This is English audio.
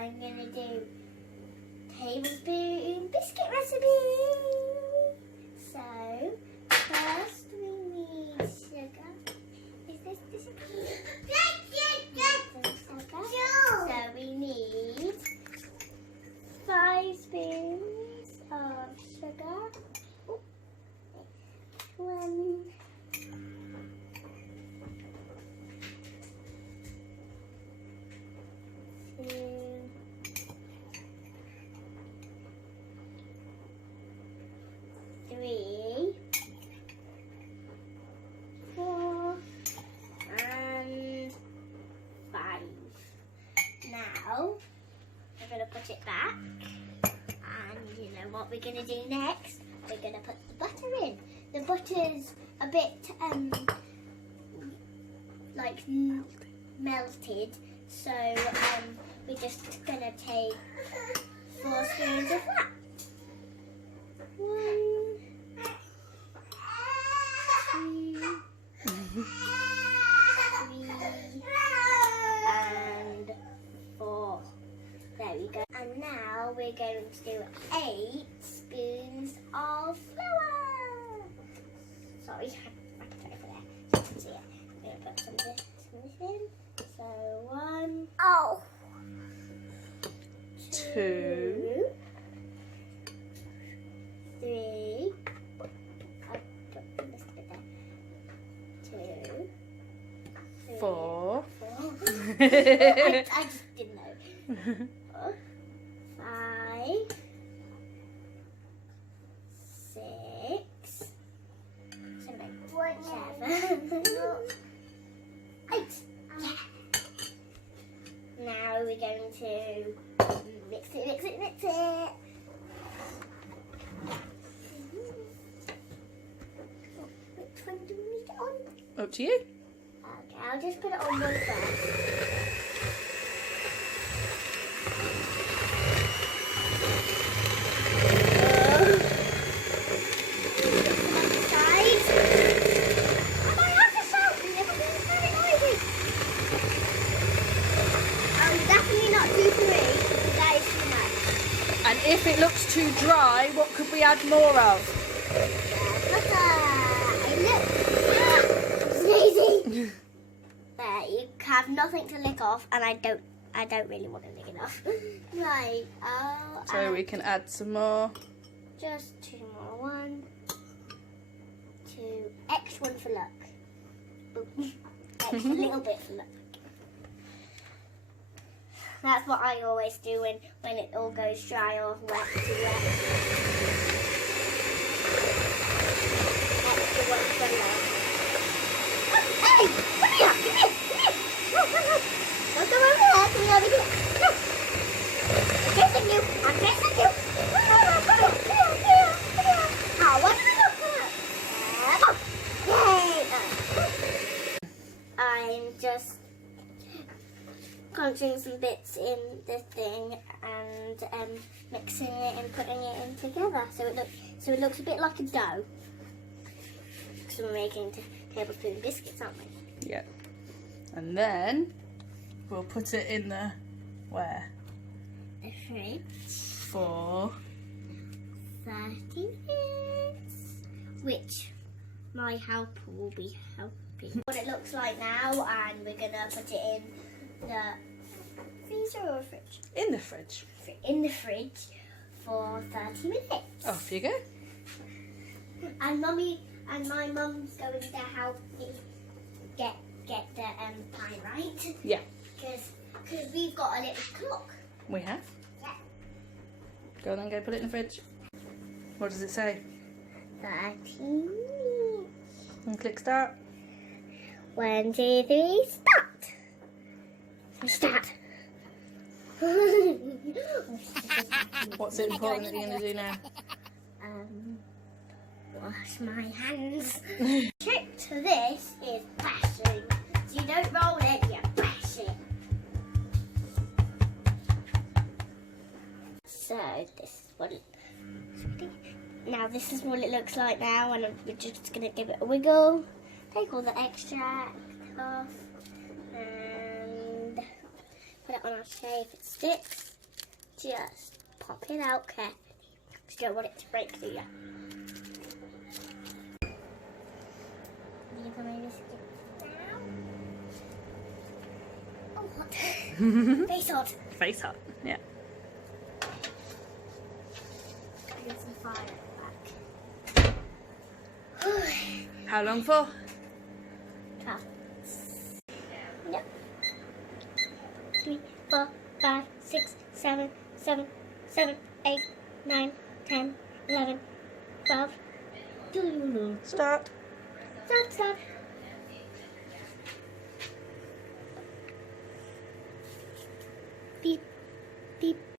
I'm going to do tablespoon biscuit recipe. So, first we need sugar. Is this the sugar? So we need 5 spoons of sugar. Ooh. 1, 2, 3, 4, and 5. Now we're going to put it back, and you know what we're going to do next? We're going to put the butter in. The butter's a bit like melted, so we're just going to take 4 spoons of that. 1, 2, 3, and 4. There we go. And now we're going to do 8 spoons of flour. Sorry, I can put it over there. You can see it. I'm going to put some of this in. So 1, 2, 3. I'll put this bit there. 2, 3, 4. 4. I just didn't know. 4, 5, 6, 7, 8. Yeah. Now we're going to mix it. Which one do we need it on? Up to you. Okay, I'll just put it on one first. And if it looks too dry, what could we add more of? Amazing. There, you have nothing to lick off, and I don't really want to lick it off. Right. So we can add some more. Just 2 more. 1, 2. Extra one for luck. Boom. Extra little bit for luck. That's what I always do when it all goes dry or wet to wet. Extra one for luck. Hey! Come here! Come here! No, no. Don't go over there. Come over here. No! I'm chasing you. I'm chasing you. Come here. Oh, what did I do? Yay! I'm just crunching some bits in the thing and mixing it and putting it in together so it looks a bit like a dough. Because we're making tablespoon biscuits, aren't we? Yeah. And then we'll put it in the where? The fridge. For 30 minutes. Which my helper will be helping. What it looks like now, and we're gonna put it in the freezer or fridge? In the fridge. In the fridge for 30 minutes. Off you go. And Mummy and my mum's going to help me get the pie right. Yeah. Because we've got a little clock. We have. Yeah. Go on then, go put it in the fridge. What does it say? 30 minutes. And click start. 1, 2, 3, start. Start. What's it important that you're going to do now? Wash my hands. Trick to this is bashing. You don't roll it, you bash it. So this is what it. Now this is what it looks like now, and we're just gonna give it a wiggle. Take all the extract off and put it on our tray if it sticks. just pop it out carefully. Because you don't want it to break, do you? Leave my biscuit down. Oh, hot. Face hot. Face hot, yeah. Get some fire back. How long for? 12. Yep. 3, 4, 5, 6, 7, 7, 7, 8, 9, 10, 11, 12. Start. Stop. Beep, beep.